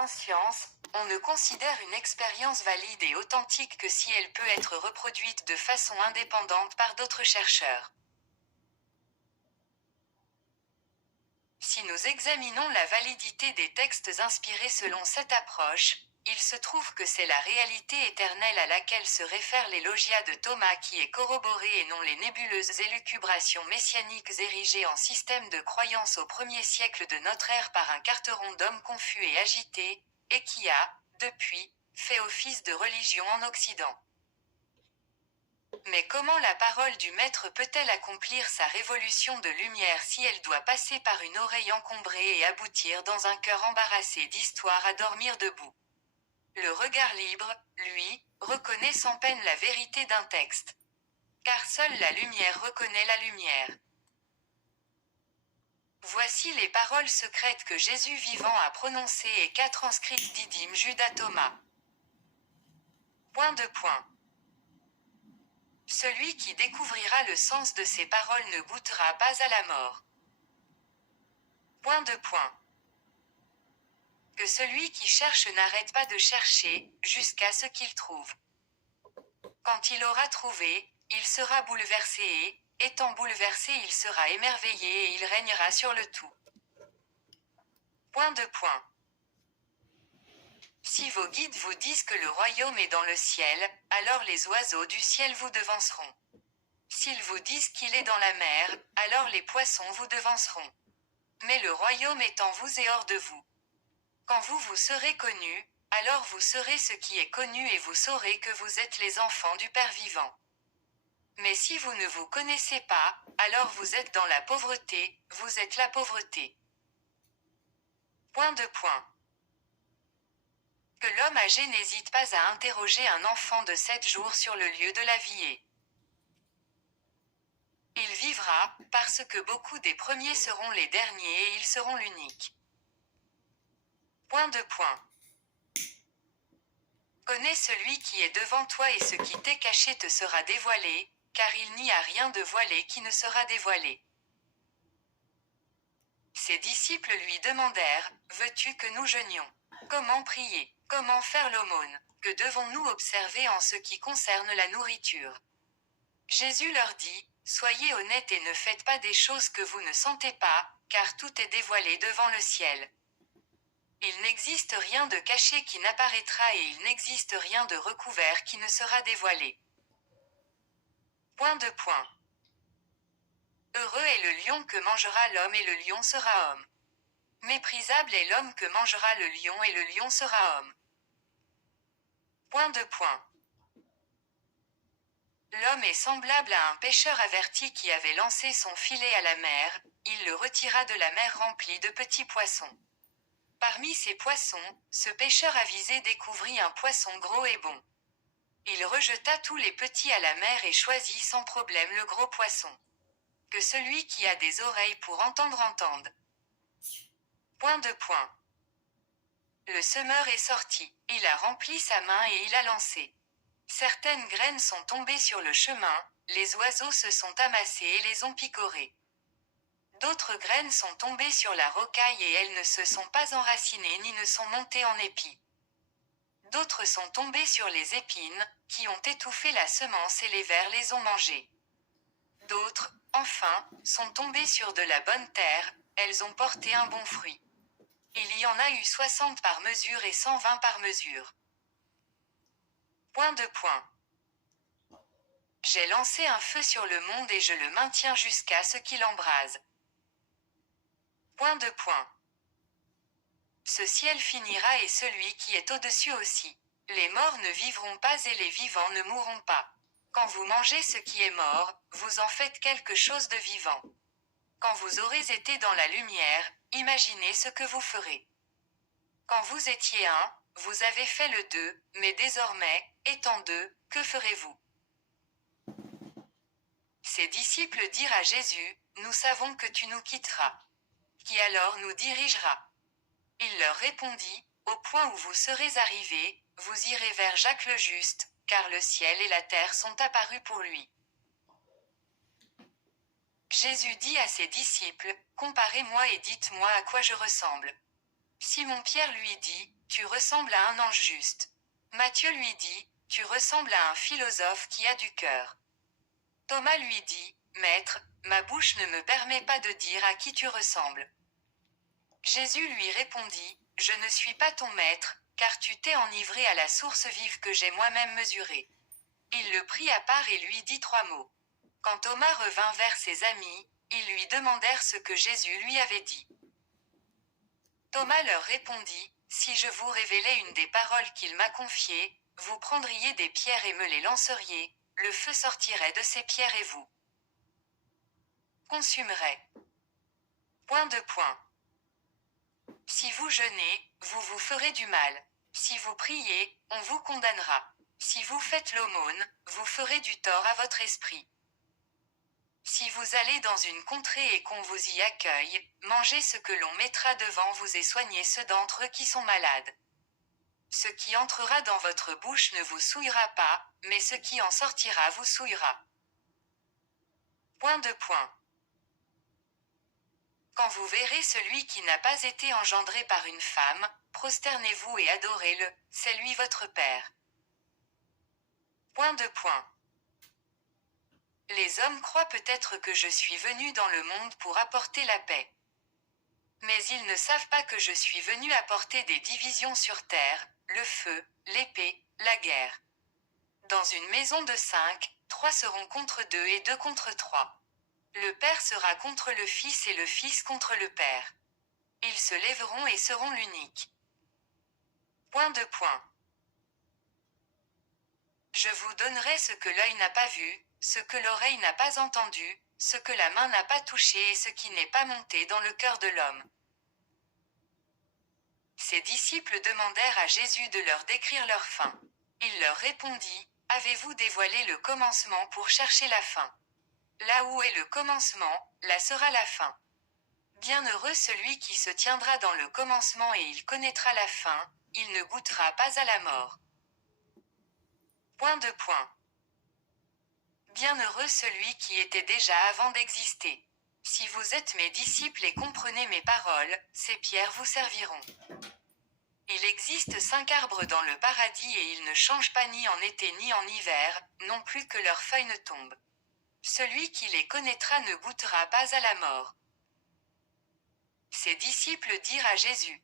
En science, on ne considère une expérience valide et authentique que si elle peut être reproduite de façon indépendante par d'autres chercheurs. Si nous examinons la validité des textes inspirés selon cette approche, il se trouve que c'est la réalité éternelle à laquelle se réfèrent les logia de Thomas qui est corroborée et non les nébuleuses élucubrations messianiques érigées en système de croyance au 1er siècle de notre ère par un carteron d'hommes confus et agités, et qui a, depuis, fait office de religion en Occident. Mais comment la parole du Maître peut-elle accomplir sa révolution de lumière si elle doit passer par une oreille encombrée et aboutir dans un cœur embarrassé d'histoire à dormir debout? Le regard libre, lui, reconnaît sans peine la vérité d'un texte. Car seule la lumière reconnaît la lumière. Voici les paroles secrètes que Jésus vivant a prononcées et qu'a transcrites Didyme Judas Thomas. Point. Celui qui découvrira le sens de ces paroles ne goûtera pas à la mort. Point. Que celui qui cherche n'arrête pas de chercher, jusqu'à ce qu'il trouve. Quand il aura trouvé, il sera bouleversé et, étant bouleversé, il sera émerveillé et il régnera sur le tout. Point. Si vos guides vous disent que le royaume est dans le ciel, alors les oiseaux du ciel vous devanceront. S'ils vous disent qu'il est dans la mer, alors les poissons vous devanceront. Mais le royaume est en vous et hors de vous. Quand vous serez connus, alors vous serez ce qui est connu et vous saurez que vous êtes les enfants du Père vivant. Mais si vous ne vous connaissez pas, alors vous êtes dans la pauvreté, vous êtes la pauvreté. Point. Que l'homme âgé n'hésite pas à interroger un enfant de 7 jours sur le lieu de la vie. Il vivra, parce que beaucoup des premiers seront les derniers et ils seront l'unique. Point. Connais celui qui est devant toi et ce qui t'est caché te sera dévoilé, car il n'y a rien de voilé qui ne sera dévoilé. Ses disciples lui demandèrent, veux-tu que nous jeûnions? Comment prier? Comment faire l'aumône? Que devons-nous observer en ce qui concerne la nourriture? Jésus leur dit, soyez honnêtes et ne faites pas des choses que vous ne sentez pas, car tout est dévoilé devant le ciel. Il n'existe rien de caché qui n'apparaîtra et il n'existe rien de recouvert qui ne sera dévoilé. Point. Heureux est le lion que mangera l'homme et le lion sera homme. Méprisable est l'homme que mangera le lion et le lion sera homme. Point. L'homme est semblable à un pêcheur averti qui avait lancé son filet à la mer, il le retira de la mer remplie de petits poissons. Parmi ces poissons, ce pêcheur avisé découvrit un poisson gros et bon. Il rejeta tous les petits à la mer et choisit sans problème le gros poisson. Que celui qui a des oreilles pour entendre entende. Point. Le semeur est sorti, il a rempli sa main et il a lancé. Certaines graines sont tombées sur le chemin, les oiseaux se sont amassés et les ont picorées. D'autres graines sont tombées sur la rocaille et elles ne se sont pas enracinées ni ne sont montées en épis. D'autres sont tombées sur les épines, qui ont étouffé la semence et les vers les ont mangées. D'autres, enfin, sont tombées sur de la bonne terre, elles ont porté un bon fruit. Il y en a eu 60 par mesure et 120 par mesure. Point. J'ai lancé un feu sur le monde et je le maintiens jusqu'à ce qu'il embrase. Point. Ce ciel finira et celui qui est au-dessus aussi. Les morts ne vivront pas et les vivants ne mourront pas. Quand vous mangez ce qui est mort, vous en faites quelque chose de vivant. Quand vous aurez été dans la lumière, imaginez ce que vous ferez. Quand vous étiez un, vous avez fait le deux, mais désormais, étant deux, que ferez-vous? Ses disciples dirent à Jésus, nous savons que tu nous quitteras. Qui alors nous dirigera? Il leur répondit, au point où vous serez arrivés, vous irez vers Jacques le Juste, car le ciel et la terre sont apparus pour lui. Jésus dit à ses disciples, comparez-moi et dites-moi à quoi je ressemble. Simon-Pierre lui dit, tu ressembles à un ange juste. Matthieu lui dit, tu ressembles à un philosophe qui a du cœur. Thomas lui dit, Maître, ma bouche ne me permet pas de dire à qui tu ressembles. Jésus lui répondit, je ne suis pas ton maître, car tu t'es enivré à la source vive que j'ai moi-même mesurée. Il le prit à part et lui dit 3 mots. Quand Thomas revint vers ses amis, ils lui demandèrent ce que Jésus lui avait dit. Thomas leur répondit, si je vous révélais une des paroles qu'il m'a confiées, vous prendriez des pierres et me les lanceriez, le feu sortirait de ces pierres et vous consumerait. Point de point. Si vous jeûnez, vous vous ferez du mal. Si vous priez, on vous condamnera. Si vous faites l'aumône, vous ferez du tort à votre esprit. Si vous allez dans une contrée et qu'on vous y accueille, mangez ce que l'on mettra devant vous et soignez ceux d'entre eux qui sont malades. Ce qui entrera dans votre bouche ne vous souillera pas, mais ce qui en sortira vous souillera. Point de point. Quand vous verrez celui qui n'a pas été engendré par une femme, prosternez-vous et adorez-le, c'est lui votre Père. Point de point. Les hommes croient peut-être que je suis venu dans le monde pour apporter la paix. Mais ils ne savent pas que je suis venu apporter des divisions sur terre, le feu, l'épée, la guerre. Dans une maison de 5, 3 seront contre 2 et 2 contre 3. Le Père sera contre le Fils et le Fils contre le Père. Ils se lèveront et seront l'unique. Point de point. Je vous donnerai ce que l'œil n'a pas vu, ce que l'oreille n'a pas entendu, ce que la main n'a pas touché et ce qui n'est pas monté dans le cœur de l'homme. Ses disciples demandèrent à Jésus de leur décrire leur fin. Il leur répondit, avez-vous dévoilé le commencement pour chercher la fin? Là où est le commencement, là sera la fin. Bienheureux celui qui se tiendra dans le commencement et il connaîtra la fin, il ne goûtera pas à la mort. Point de point. Bienheureux celui qui était déjà avant d'exister. Si vous êtes mes disciples et comprenez mes paroles, ces pierres vous serviront. Il existe 5 arbres dans le paradis et ils ne changent pas ni en été ni en hiver, non plus que leurs feuilles ne tombent. Celui qui les connaîtra ne goûtera pas à la mort. Ses disciples dirent à Jésus,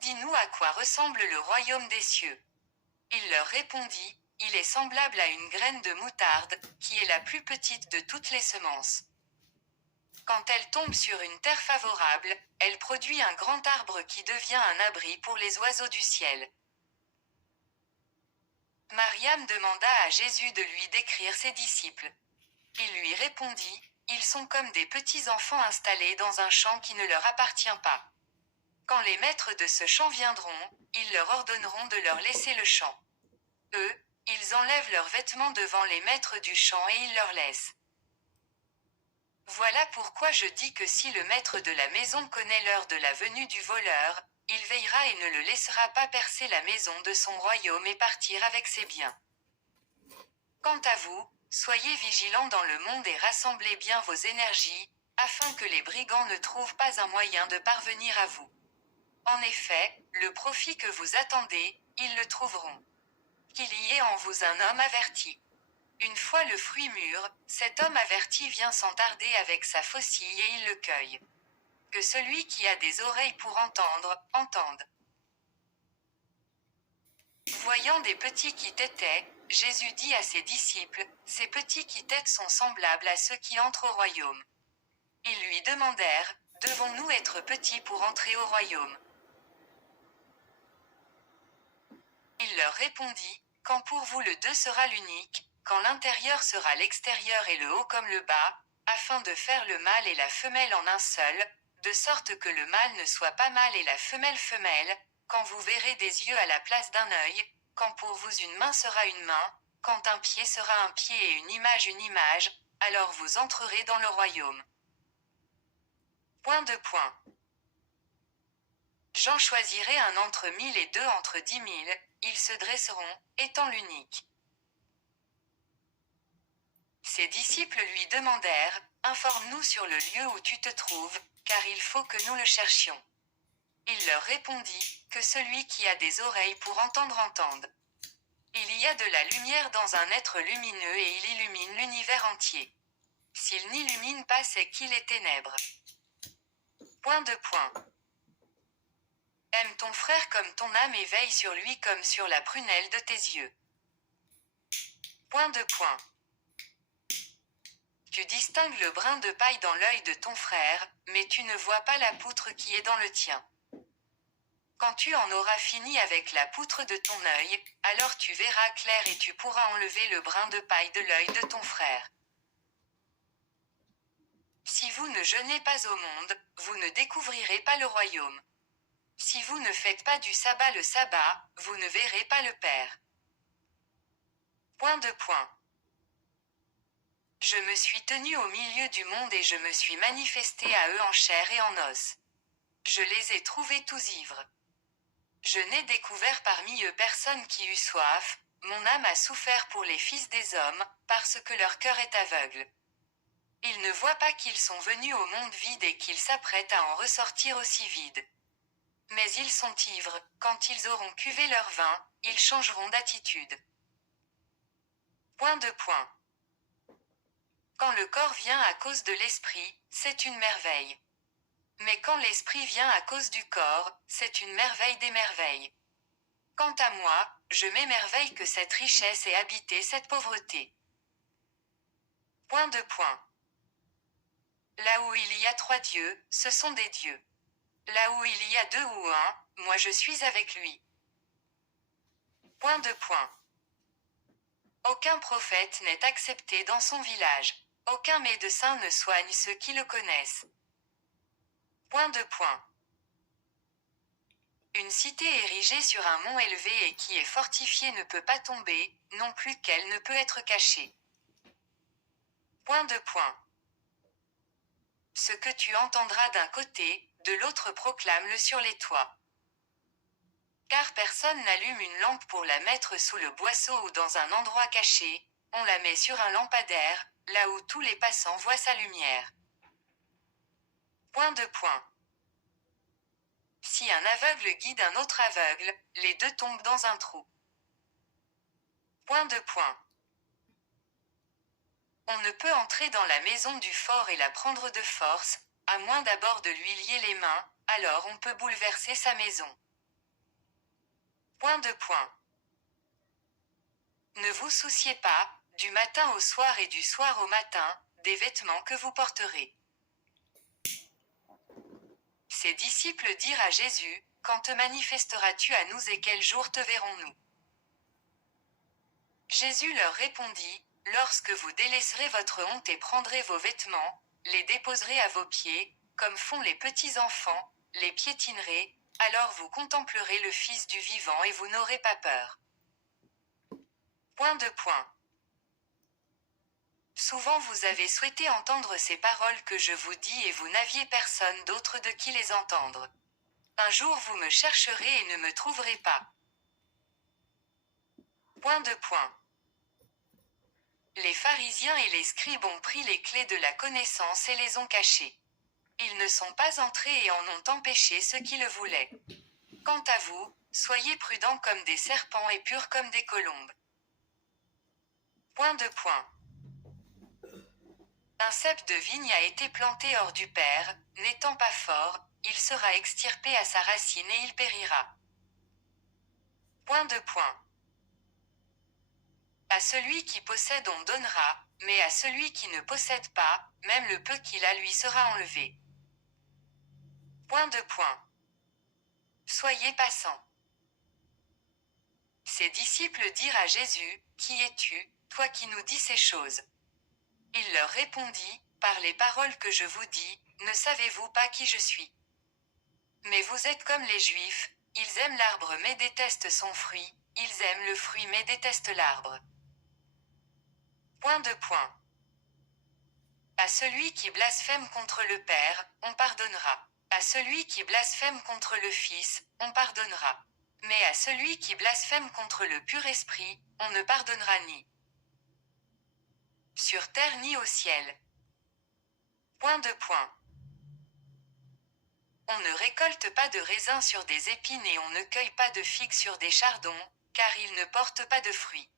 dis-nous à quoi ressemble le royaume des cieux. Il leur répondit, il est semblable à une graine de moutarde, qui est la plus petite de toutes les semences. Quand elle tombe sur une terre favorable, elle produit un grand arbre qui devient un abri pour les oiseaux du ciel. Mariam demanda à Jésus de lui décrire ses disciples. Il lui répondit, ils sont comme des petits enfants installés dans un champ qui ne leur appartient pas. Quand les maîtres de ce champ viendront, ils leur ordonneront de leur laisser le champ. Eux, ils enlèvent leurs vêtements devant les maîtres du champ et ils leur laissent. Voilà pourquoi je dis que si le maître de la maison connaît l'heure de la venue du voleur, il veillera et ne le laissera pas percer la maison de son royaume et partir avec ses biens. Quant à vous, soyez vigilants dans le monde et rassemblez bien vos énergies, afin que les brigands ne trouvent pas un moyen de parvenir à vous. En effet, le profit que vous attendez, ils le trouveront. Qu'il y ait en vous un homme averti. Une fois le fruit mûr, cet homme averti vient sans tarder avec sa faucille et il le cueille. Que celui qui a des oreilles pour entendre, entende. Voyant des petits qui tétaient, Jésus dit à ses disciples, ces petits qui têtent sont semblables à ceux qui entrent au royaume. Ils lui demandèrent, devons-nous être petits pour entrer au royaume? Il leur répondit, quand pour vous le deux sera l'unique, quand l'intérieur sera l'extérieur et le haut comme le bas, afin de faire le mâle et la femelle en un seul, de sorte que le mâle ne soit pas mâle et la femelle femelle, quand vous verrez des yeux à la place d'un œil, quand pour vous une main sera une main, quand un pied sera un pied et une image, alors vous entrerez dans le royaume. Point de point. J'en choisirai un entre 1000 et 2 entre 10 000, ils se dresseront, étant l'unique. Ses disciples lui demandèrent, informe-nous sur le lieu où tu te trouves, car il faut que nous le cherchions. Il leur répondit, que celui qui a des oreilles pour entendre entende. Il y a de la lumière dans un être lumineux et il illumine l'univers entier. S'il n'illumine pas, c'est qu'il est ténèbres. Point de point. Aime ton frère comme ton âme et veille sur lui comme sur la prunelle de tes yeux. Point de point. Tu distingues le brin de paille dans l'œil de ton frère, mais tu ne vois pas la poutre qui est dans le tien. Quand tu en auras fini avec la poutre de ton œil, alors tu verras clair et tu pourras enlever le brin de paille de l'œil de ton frère. Si vous ne jeûnez pas au monde, vous ne découvrirez pas le royaume. Si vous ne faites pas du sabbat le sabbat, vous ne verrez pas le Père. Point de point. Je me suis tenu au milieu du monde et je me suis manifesté à eux en chair et en os. Je les ai trouvés tous ivres. Je n'ai découvert parmi eux personne qui eût soif, mon âme a souffert pour les fils des hommes, parce que leur cœur est aveugle. Ils ne voient pas qu'ils sont venus au monde vide et qu'ils s'apprêtent à en ressortir aussi vides. Mais ils sont ivres, quand ils auront cuvé leur vin, ils changeront d'attitude. Point de point. Quand le corps vient à cause de l'esprit, c'est une merveille. Mais quand l'esprit vient à cause du corps, c'est une merveille des merveilles. Quant à moi, je m'émerveille que cette richesse ait habité cette pauvreté. Point de point. Là où il y a 3 dieux, ce sont des dieux. Là où il y a 2 ou 1, moi je suis avec lui. Point de point. Aucun prophète n'est accepté dans son village. Aucun médecin ne soigne ceux qui le connaissent. Point de point. Une cité érigée sur un mont élevé et qui est fortifiée ne peut pas tomber, non plus qu'elle ne peut être cachée. Point de point. Ce que tu entendras d'un côté, de l'autre proclame-le sur les toits. Car personne n'allume une lampe pour la mettre sous le boisseau ou dans un endroit caché, on la met sur un lampadaire, là où tous les passants voient sa lumière. Point de point. Si un aveugle guide un autre aveugle, les deux tombent dans un trou. Point de point. On ne peut entrer dans la maison du fort et la prendre de force, à moins d'abord de lui lier les mains, alors on peut bouleverser sa maison. Point de point. Ne vous souciez pas, du matin au soir et du soir au matin, des vêtements que vous porterez. Ses disciples dirent à Jésus, quand te manifesteras-tu à nous et quel jour te verrons-nous? Jésus leur répondit, lorsque vous délaisserez votre honte et prendrez vos vêtements, les déposerez à vos pieds, comme font les petits enfants, les piétinerez, alors vous contemplerez le Fils du vivant et vous n'aurez pas peur. Point de point. Souvent vous avez souhaité entendre ces paroles que je vous dis et vous n'aviez personne d'autre de qui les entendre. Un jour vous me chercherez et ne me trouverez pas. Point de point. Les pharisiens et les scribes ont pris les clés de la connaissance et les ont cachées. Ils ne sont pas entrés et en ont empêché ceux qui le voulaient. Quant à vous, soyez prudents comme des serpents et purs comme des colombes. Point de point. Un cep de vigne a été planté hors du Père, n'étant pas fort, il sera extirpé à sa racine et il périra. Point de point. À celui qui possède on donnera, mais à celui qui ne possède pas, même le peu qu'il a lui sera enlevé. Point de point. Soyez passants. Ses disciples dirent à Jésus, qui es-tu, toi qui nous dis ces choses? Il leur répondit, par les paroles que je vous dis, ne savez-vous pas qui je suis? Mais vous êtes comme les Juifs, ils aiment l'arbre mais détestent son fruit, ils aiment le fruit mais détestent l'arbre. Point de point. À celui qui blasphème contre le Père, on pardonnera. À celui qui blasphème contre le Fils, on pardonnera. Mais à celui qui blasphème contre le pur esprit, on ne pardonnera ni sur terre ni au ciel. Point de point. On ne récolte pas de raisins sur des épines et on ne cueille pas de figues sur des chardons, car ils ne portent pas de fruits.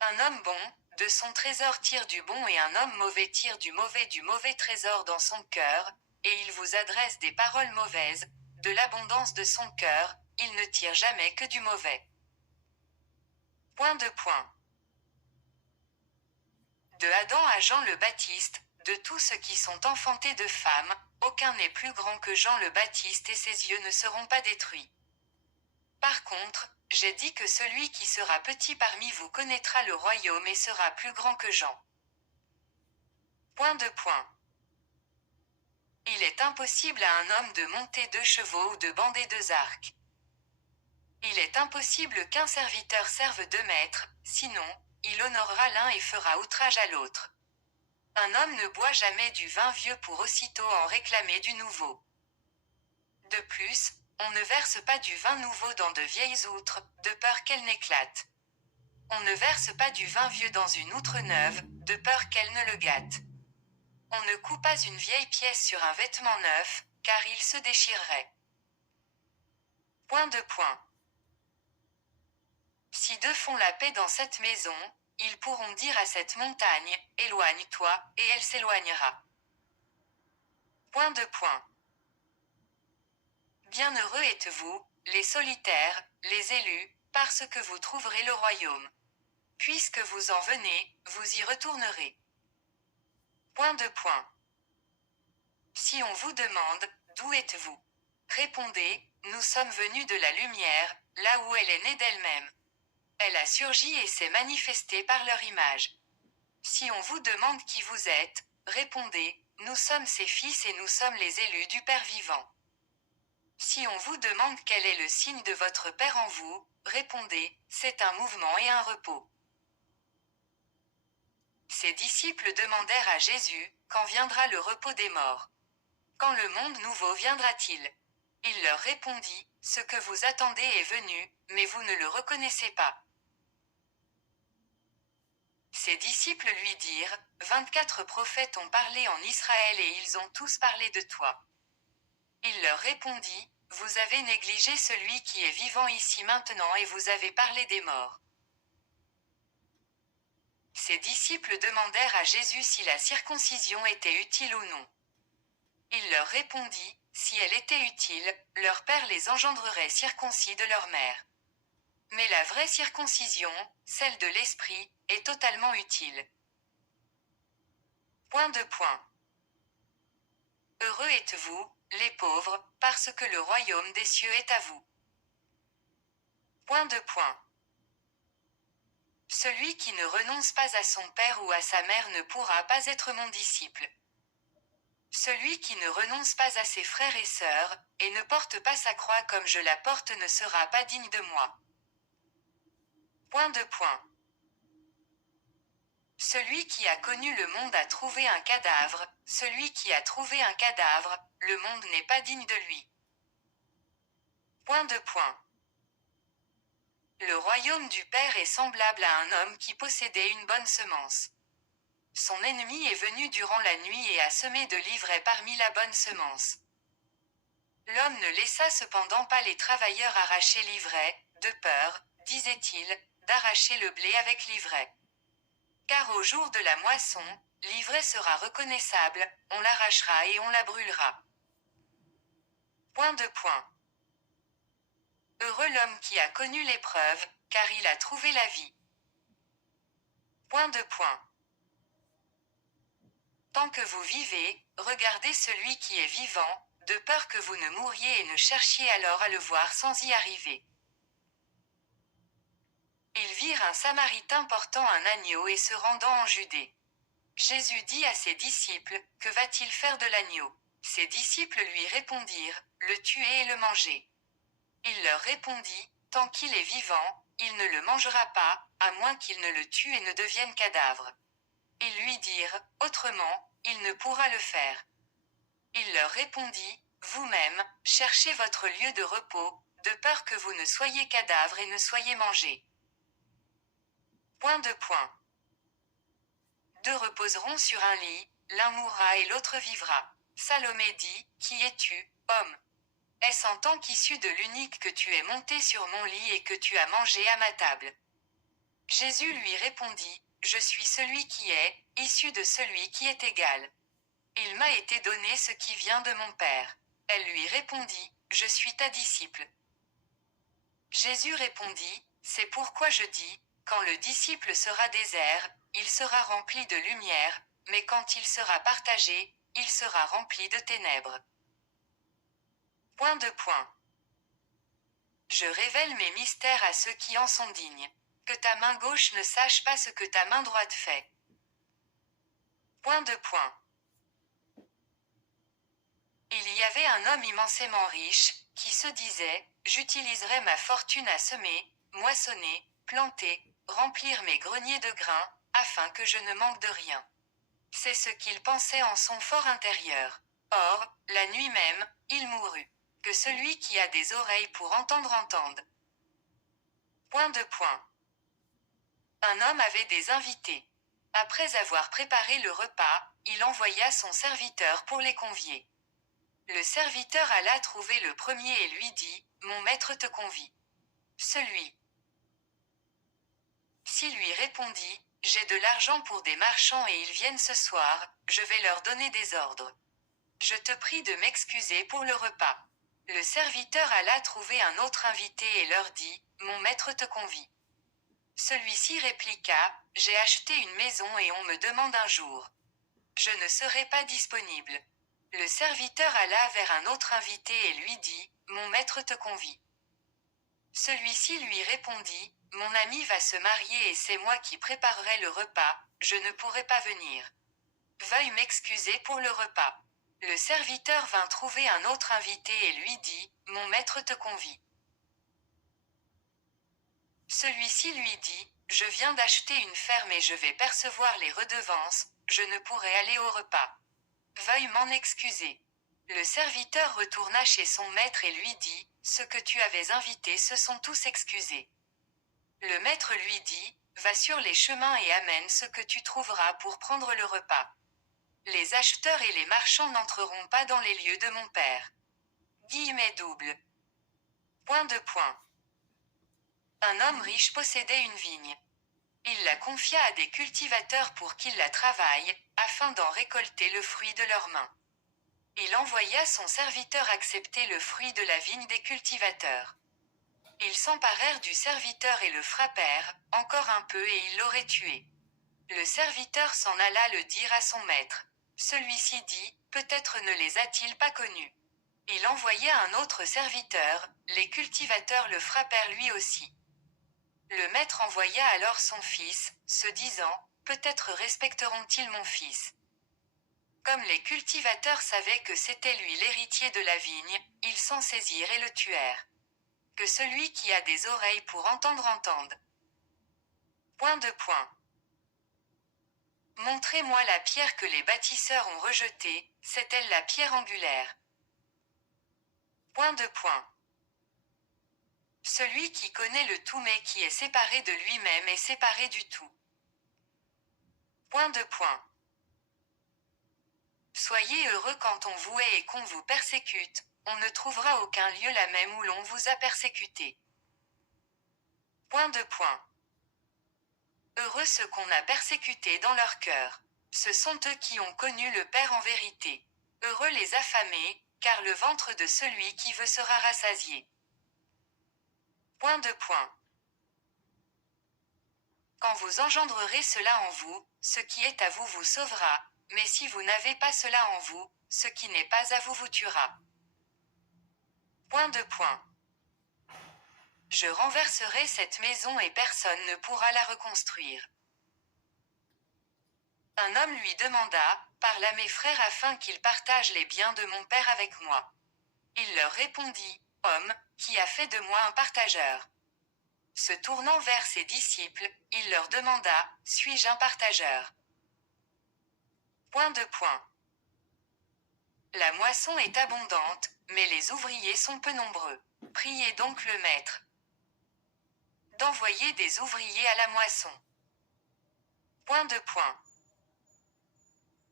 Un homme bon, de son trésor tire du bon et un homme mauvais tire du mauvais trésor dans son cœur, et il vous adresse des paroles mauvaises, de l'abondance de son cœur, il ne tire jamais que du mauvais. Point de point. De Adam à Jean le Baptiste, de tous ceux qui sont enfantés de femmes, aucun n'est plus grand que Jean le Baptiste et ses yeux ne seront pas détruits. Par contre, j'ai dit que celui qui sera petit parmi vous connaîtra le royaume et sera plus grand que Jean. Point de point. Il est impossible à un homme de monter 2 chevaux ou de bander 2 arcs. Il est impossible qu'un serviteur serve 2 maîtres, sinon, il honorera l'un et fera outrage à l'autre. Un homme ne boit jamais du vin vieux pour aussitôt en réclamer du nouveau. De plus, on ne verse pas du vin nouveau dans de vieilles outres, de peur qu'elles n'éclatent. On ne verse pas du vin vieux dans une outre neuve, de peur qu'elle ne le gâte. On ne coud pas une vieille pièce sur un vêtement neuf, car il se déchirerait. Point de point. Si 2 font la paix dans cette maison, ils pourront dire à cette montagne, éloigne-toi, et elle s'éloignera. Point de point. Bienheureux êtes-vous, les solitaires, les élus, parce que vous trouverez le royaume. Puisque vous en venez, vous y retournerez. Point de point. Si on vous demande, d'où êtes-vous? Répondez, nous sommes venus de la lumière, là où elle est née d'elle-même. Elle a surgi et s'est manifestée par leur image. Si on vous demande qui vous êtes, répondez, nous sommes ses fils et nous sommes les élus du Père vivant. Si on vous demande quel est le signe de votre Père en vous, répondez, c'est un mouvement et un repos. Ses disciples demandèrent à Jésus, quand viendra le repos des morts? Quand le monde nouveau viendra-t-il? Il leur répondit, ce que vous attendez est venu, mais vous ne le reconnaissez pas. Ses disciples lui dirent, 24 prophètes ont parlé en Israël et ils ont tous parlé de toi. Il leur répondit, vous avez négligé celui qui est vivant ici maintenant et vous avez parlé des morts. Ses disciples demandèrent à Jésus si la circoncision était utile ou non. Il leur répondit, si elle était utile, leur père les engendrerait circoncis de leur mère. Mais la vraie circoncision, celle de l'esprit, est totalement utile. Point de point. Heureux êtes-vous, les pauvres, parce que le royaume des cieux est à vous. Point de point. Celui qui ne renonce pas à son père ou à sa mère ne pourra pas être mon disciple. Celui qui ne renonce pas à ses frères et sœurs, et ne porte pas sa croix comme je la porte ne sera pas digne de moi. Point de point. Celui qui a connu le monde a trouvé un cadavre, celui qui a trouvé un cadavre, le monde n'est pas digne de lui. Point de point. Le royaume du Père est semblable à un homme qui possédait une bonne semence. Son ennemi est venu durant la nuit et a semé de l'ivraie parmi la bonne semence. L'homme ne laissa cependant pas les travailleurs arracher l'ivraie, de peur, disait-il, d'arracher le blé avec l'ivraie. Car au jour de la moisson, l'ivraie sera reconnaissable, on l'arrachera et on la brûlera. Point de point. Heureux l'homme qui a connu l'épreuve, car il a trouvé la vie. Point de point. Tant que vous vivez, regardez celui qui est vivant, de peur que vous ne mouriez et ne cherchiez alors à le voir sans y arriver. Ils virent un Samaritain portant un agneau et se rendant en Judée. Jésus dit à ses disciples, que va-t-il faire de l'agneau? Ses disciples lui répondirent, le tuer et le manger. Il leur répondit, tant qu'il est vivant, il ne le mangera pas, à moins qu'il ne le tue et ne devienne cadavre. Ils lui dirent, autrement, il ne pourra le faire. Il leur répondit, vous-même, cherchez votre lieu de repos, de peur que vous ne soyez cadavre et ne soyez mangés. Point de point. 2 reposeront sur un lit, l'un mourra et l'autre vivra. Salomé dit, qui es-tu, homme? Est-ce en tant qu'issu de l'unique que tu es monté sur mon lit et que tu as mangé à ma table? Jésus lui répondit, je suis celui qui est, issu de celui qui est égal. Il m'a été donné ce qui vient de mon Père. Elle lui répondit, je suis ta disciple. Jésus répondit, c'est pourquoi je dis, quand le disciple sera désert, il sera rempli de lumière, mais quand il sera partagé, il sera rempli de ténèbres. Point de point. Je révèle mes mystères à ceux qui en sont dignes. Que ta main gauche ne sache pas ce que ta main droite fait. Point de point. Il y avait un homme immensément riche, qui se disait, j'utiliserai ma fortune à semer, moissonner, planter, remplir mes greniers de grains, afin que je ne manque de rien. C'est ce qu'il pensait en son fort intérieur. Or, la nuit même, il mourut. Que celui qui a des oreilles pour entendre entende. Point de point. Un homme avait des invités. Après avoir préparé le repas, il envoya son serviteur pour les convier. Le serviteur alla trouver le premier et lui dit, mon maître te convie. Celui-ci lui répondit, j'ai de l'argent pour des marchands et ils viennent ce soir, je vais leur donner des ordres. Je te prie de m'excuser pour le repas. Le serviteur alla trouver un autre invité et leur dit, mon maître te convie. Celui-ci répliqua, j'ai acheté une maison et on me demande un jour. Je ne serai pas disponible. Le serviteur alla vers un autre invité et lui dit, mon maître te convie. Celui-ci lui répondit, mon ami va se marier et c'est moi qui préparerai le repas, je ne pourrai pas venir. Veuille m'excuser pour le repas. Le serviteur vint trouver un autre invité et lui dit, mon maître te convie. Celui-ci lui dit, je viens d'acheter une ferme et je vais percevoir les redevances, je ne pourrai aller au repas. Veuille m'en excuser. Le serviteur retourna chez son maître et lui dit, ceux que tu avais invités se sont tous excusés. Le maître lui dit, va sur les chemins et amène ce que tu trouveras pour prendre le repas. Les acheteurs et les marchands n'entreront pas dans les lieux de mon père. Guillemets double. Point de point. Un homme riche possédait une vigne. Il la confia à des cultivateurs pour qu'ils la travaillent, afin d'en récolter le fruit de leurs mains. Il envoya son serviteur accepter le fruit de la vigne des cultivateurs. Ils s'emparèrent du serviteur et le frappèrent, encore un peu et ils l'auraient tué. Le serviteur s'en alla le dire à son maître. Celui-ci dit, peut-être ne les a-t-il pas connus. Il envoya un autre serviteur, les cultivateurs le frappèrent lui aussi. Le maître envoya alors son fils, se disant, peut-être respecteront-ils mon fils. Comme les cultivateurs savaient que c'était lui l'héritier de la vigne, ils s'en saisirent et le tuèrent. Que celui qui a des oreilles pour entendre entende. Point de point. Montrez-moi la pierre que les bâtisseurs ont rejetée, c'est elle la pierre angulaire. Point de point. Celui qui connaît le tout mais qui est séparé de lui-même est séparé du tout. Point de point. Soyez heureux quand on vous hait et qu'on vous persécute, on ne trouvera aucun lieu là même où l'on vous a persécuté. Point de point. Heureux ceux qu'on a persécutés dans leur cœur. Ce sont eux qui ont connu le Père en vérité. Heureux les affamés, car le ventre de celui qui veut sera rassasié. Point de point. Quand vous engendrerez cela en vous, ce qui est à vous vous sauvera, mais si vous n'avez pas cela en vous, ce qui n'est pas à vous vous tuera. Point de point. Je renverserai cette maison et personne ne pourra la reconstruire. Un homme lui demanda, parle à mes frères afin qu'ils partagent les biens de mon père avec moi. Il leur répondit, homme, qui a fait de moi un partageur. Se tournant vers ses disciples, il leur demanda, suis-je un partageur? Point de point. La moisson est abondante, mais les ouvriers sont peu nombreux. Priez donc le maître d'envoyer des ouvriers à la moisson. Point de point.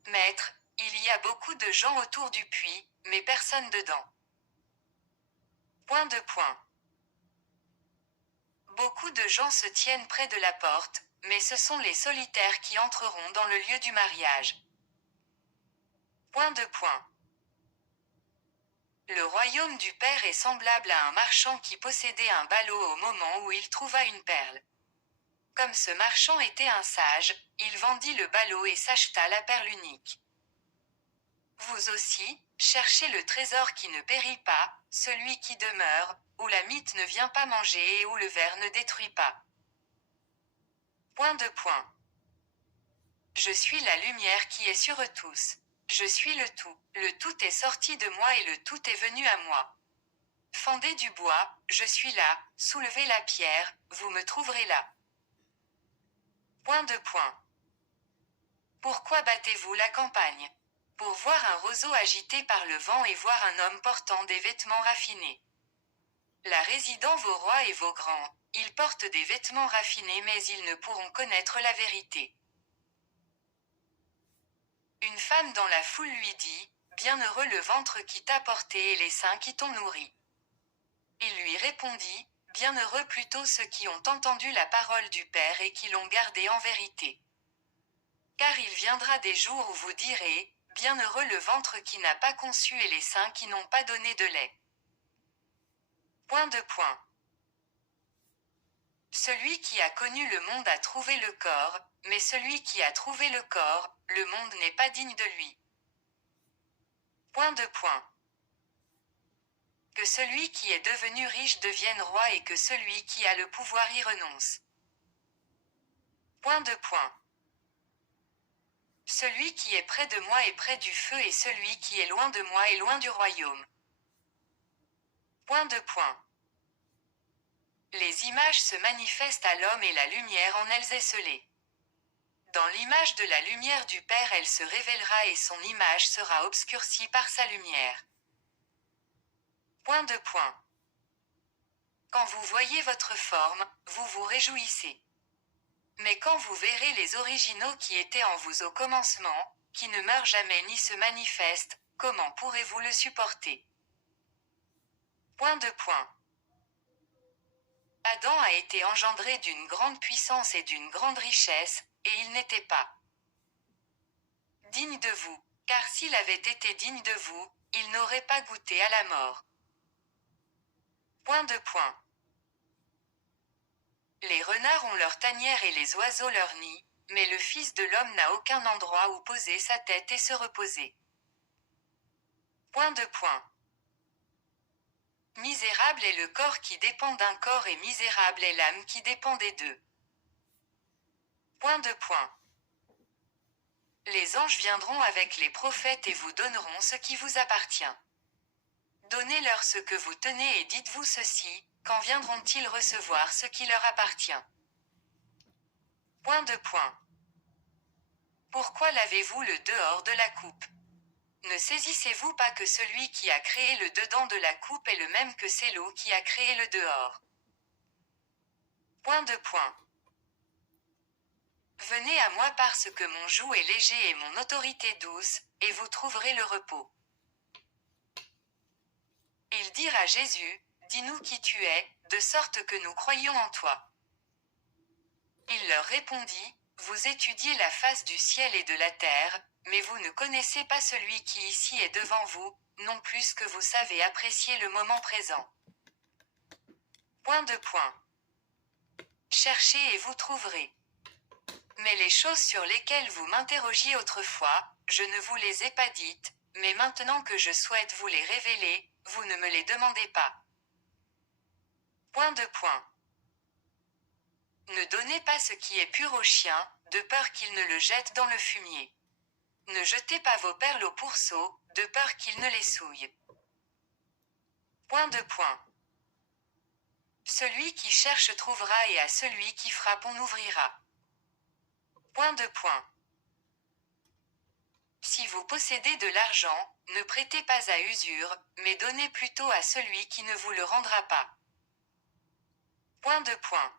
Maître, Il y a beaucoup de gens autour du puits, mais personne dedans. Point de point. Beaucoup de gens se tiennent près de la porte, mais ce sont les solitaires qui entreront dans le lieu du mariage. Point de point. Le royaume du Père est semblable à un marchand qui possédait un ballot au moment où il trouva une perle. Comme ce marchand était un sage, il vendit le ballot et s'acheta la perle unique. Vous aussi, cherchez le trésor qui ne périt pas, celui qui demeure, où la mythe ne vient pas manger et où le ver ne détruit pas. Point de point. Je suis la lumière qui est sur eux tous. Je suis le tout est sorti de moi et le tout est venu à moi. Fendez du bois, je suis là, soulevez la pierre, vous me trouverez là. Point de point. Pourquoi battez-vous la campagne? Pour voir un roseau agité par le vent et voir un homme portant des vêtements raffinés. Là résident vos rois et vos grands, ils portent des vêtements raffinés mais ils ne pourront connaître la vérité. Une femme dans la foule lui dit, bienheureux le ventre qui t'a porté et les seins qui t'ont nourri. Il lui répondit, bienheureux plutôt ceux qui ont entendu la parole du Père et qui l'ont gardée en vérité. Car il viendra des jours où vous direz, bienheureux le ventre qui n'a pas conçu et les seins qui n'ont pas donné de lait. Point de point. Celui qui a connu le monde a trouvé le corps, mais celui qui a trouvé le corps, le monde n'est pas digne de lui. Point de point. Que celui qui est devenu riche devienne roi et que celui qui a le pouvoir y renonce. Point de point. Celui qui est près de moi est près du feu et celui qui est loin de moi est loin du royaume. Point de point. Les images se manifestent à l'homme et la lumière en elles est scellée. Dans l'image de la lumière du Père elle se révélera et son image sera obscurcie par sa lumière. Point de point. Quand vous voyez votre forme, vous vous réjouissez. Mais quand vous verrez les originaux qui étaient en vous au commencement, qui ne meurent jamais ni se manifestent, comment pourrez-vous le supporter? Point de point. Adam a été engendré d'une grande puissance et d'une grande richesse, et il n'était pas digne de vous, car s'il avait été digne de vous, il n'aurait pas goûté à la mort. Point de point. Les renards ont leur tanière et les oiseaux leur nid, mais le Fils de l'homme n'a aucun endroit où poser sa tête et se reposer. Point de point. Misérable est le corps qui dépend d'un corps et misérable est l'âme qui dépend des deux. Point de point. Les anges viendront avec les prophètes et vous donneront ce qui vous appartient. Donnez-leur ce que vous tenez et dites-vous ceci, quand viendront-ils recevoir ce qui leur appartient? Point de point. Pourquoi lavez-vous le dehors de la coupe? Ne saisissez-vous pas que celui qui a créé le dedans de la coupe est le même que c'est l'eau qui a créé le dehors? Point de point. Venez à moi parce que mon joug est léger et mon autorité douce, et vous trouverez le repos. Ils dirent à Jésus, dis-nous qui tu es, de sorte que nous croyions en toi. Il leur répondit, vous étudiez la face du ciel et de la terre, mais vous ne connaissez pas celui qui ici est devant vous, non plus que vous savez apprécier le moment présent. Point de point. Cherchez et vous trouverez. Mais les choses sur lesquelles vous m'interrogiez autrefois, je ne vous les ai pas dites, mais maintenant que je souhaite vous les révéler, vous ne me les demandez pas. Point de point. Ne donnez pas ce qui est pur aux chiens, de peur qu'ils ne le jettent dans le fumier. Ne jetez pas vos perles au pourceau, de peur qu'ils ne les souillent. Point de point. Celui qui cherche trouvera et à celui qui frappe on ouvrira. Point de point. Si vous possédez de l'argent, ne prêtez pas à usure, mais donnez plutôt à celui qui ne vous le rendra pas. Point de point.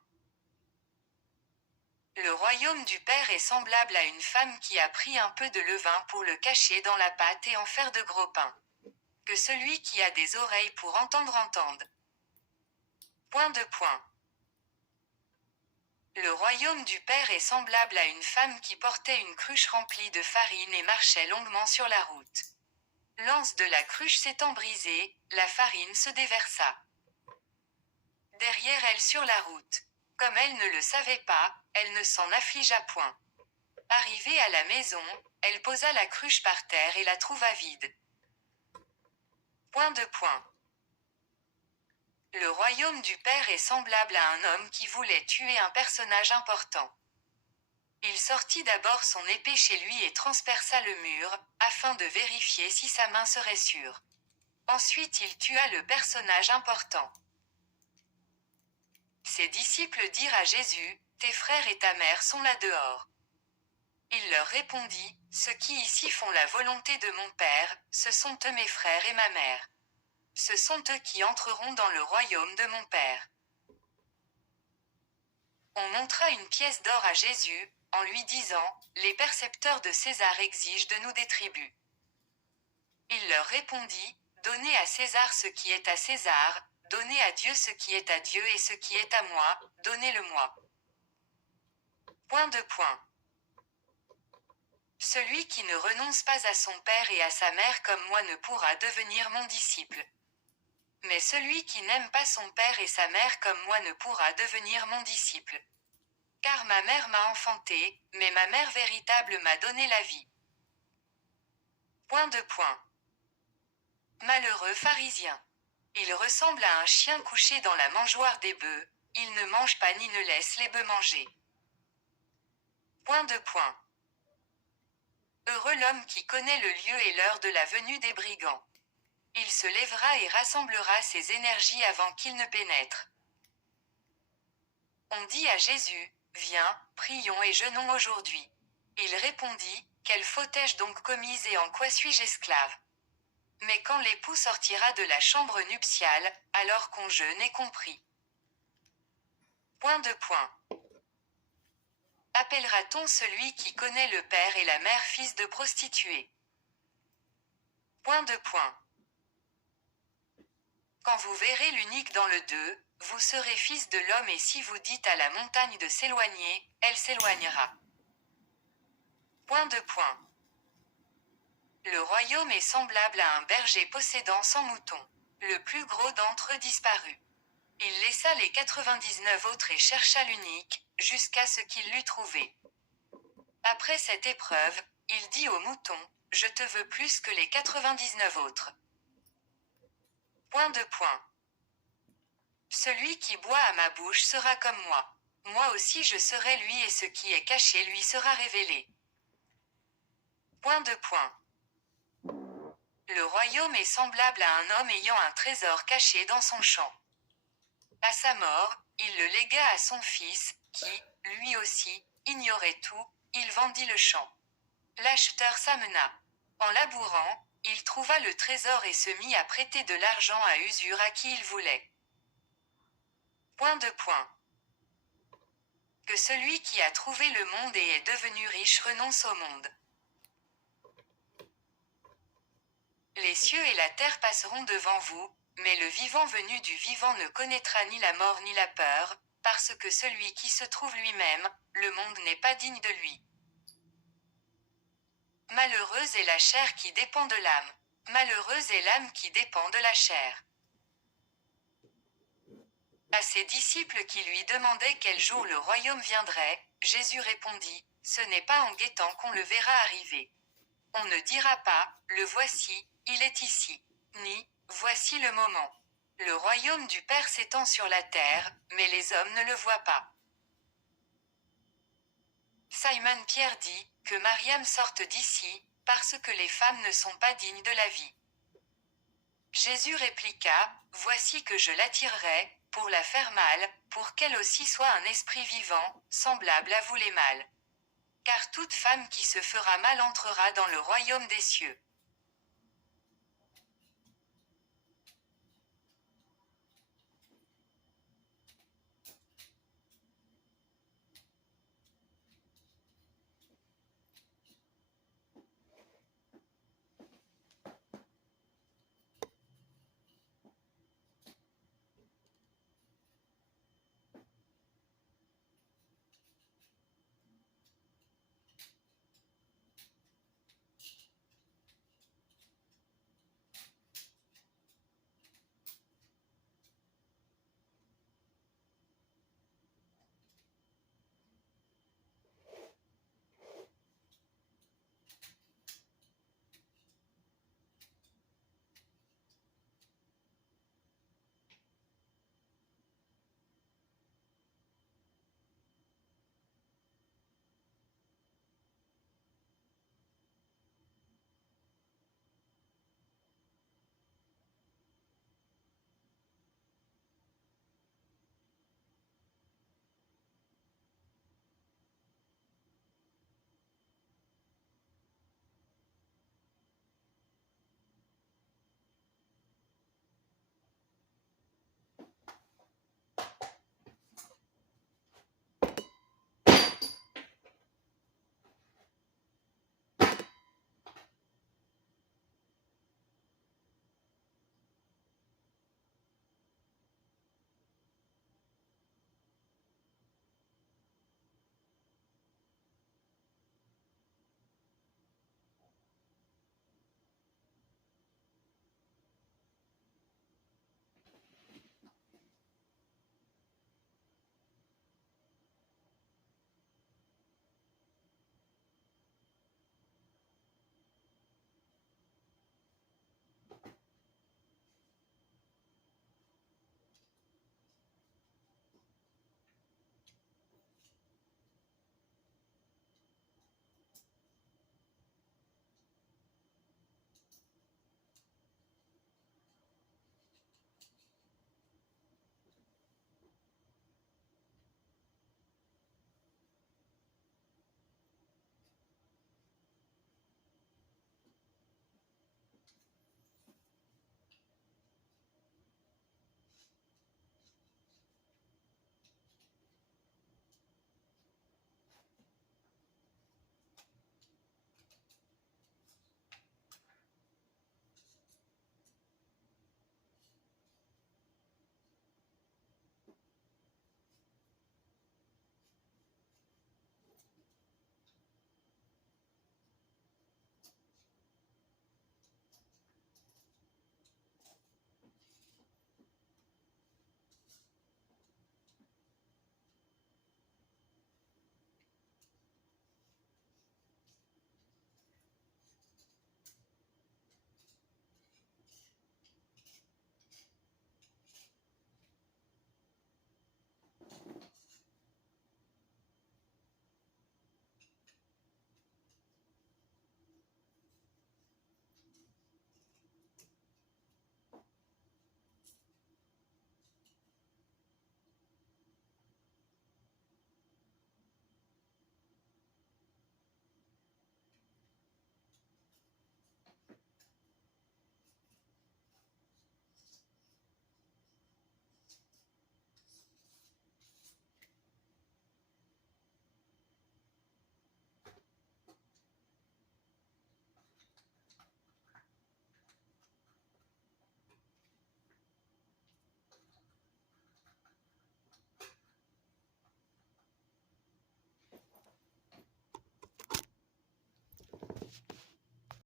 Le royaume du Père est semblable à une femme qui a pris un peu de levain pour le cacher dans la pâte et en faire de gros pains. Que celui qui a des oreilles pour entendre entende. Point de point. Le royaume du Père est semblable à une femme qui portait une cruche remplie de farine et marchait longuement sur la route. L'anse de la cruche s'étant brisée, la farine se déversa derrière elle sur la route. Comme elle ne le savait pas, elle ne s'en affligea point. Arrivée à la maison, elle posa la cruche par terre et la trouva vide. Point de point. Le royaume du Père est semblable à un homme qui voulait tuer un personnage important. Il sortit d'abord son épée chez lui et transperça le mur, afin de vérifier si sa main serait sûre. Ensuite il tua le personnage important. Ses disciples dirent à Jésus, « Tes frères et ta mère sont là dehors. » Il leur répondit, « Ceux qui ici font la volonté de mon Père, ce sont eux mes frères et ma mère. Ce sont eux qui entreront dans le royaume de mon Père. » On montra une pièce d'or à Jésus, en lui disant, « Les percepteurs de César exigent de nous des tributs. » Il leur répondit, « Donnez à César ce qui est à César, donnez à Dieu ce qui est à Dieu et ce qui est à moi, donnez-le-moi. » Point de point. Celui qui ne renonce pas à son père et à sa mère comme moi ne pourra devenir mon disciple. Mais celui qui n'aime pas son père et sa mère comme moi ne pourra devenir mon disciple. Car ma mère m'a enfanté, mais ma mère véritable m'a donné la vie. Point de point. Malheureux pharisien. Il ressemble à un chien couché dans la mangeoire des bœufs, il ne mange pas ni ne laisse les bœufs manger. Point de point. Heureux l'homme qui connaît le lieu et l'heure de la venue des brigands. Il se lèvera et rassemblera ses énergies avant qu'ils ne pénètrent. On dit à Jésus, « Viens, prions et jeûnons aujourd'hui. » Il répondit, « Quelle faute ai-je donc commise et en quoi suis-je esclave ? Mais quand l'époux sortira de la chambre nuptiale, alors qu'on jeûne et qu'on prie. » Point de point. Appellera-t-on celui qui connaît le père et la mère fils de prostituée? Point de point. Quand vous verrez l'unique dans le 2, vous serez fils de l'homme et si vous dites à la montagne de s'éloigner, elle s'éloignera. Point de point. Le royaume est semblable à un berger possédant 100 moutons. Le plus gros d'entre eux disparut. Il laissa les 99 autres et chercha l'unique, jusqu'à ce qu'il l'eût trouvé. Après cette épreuve, il dit aux moutons, « Je te veux plus que les 99 autres. » Point de point. Celui qui boit à ma bouche sera comme moi. Moi aussi je serai lui et ce qui est caché lui sera révélé. Point de point. Le royaume est semblable à un homme ayant un trésor caché dans son champ. À sa mort, il le légua à son fils, qui, lui aussi, ignorait tout, il vendit le champ. L'acheteur s'amena. En labourant, il trouva le trésor et se mit à prêter de l'argent à usure à qui il voulait. Point de point. Que celui qui a trouvé le monde et est devenu riche renonce au monde. Les cieux et la terre passeront devant vous, mais le vivant venu du vivant ne connaîtra ni la mort ni la peur, parce que celui qui se trouve lui-même, le monde n'est pas digne de lui. Malheureuse est la chair qui dépend de l'âme. Malheureuse est l'âme qui dépend de la chair. À ses disciples qui lui demandaient quel jour le royaume viendrait, Jésus répondit, « Ce n'est pas en guettant qu'on le verra arriver. On ne dira pas, le voici, il est ici, ni, voici le moment. Le royaume du Père s'étend sur la terre, mais les hommes ne le voient pas. » Simon Pierre dit, que Mariam sorte d'ici, parce que les femmes ne sont pas dignes de la vie. Jésus répliqua, voici que je l'attirerai, pour la faire mal, pour qu'elle aussi soit un esprit vivant, semblable à vous les mâles. Car toute femme qui se fera mal entrera dans le royaume des cieux.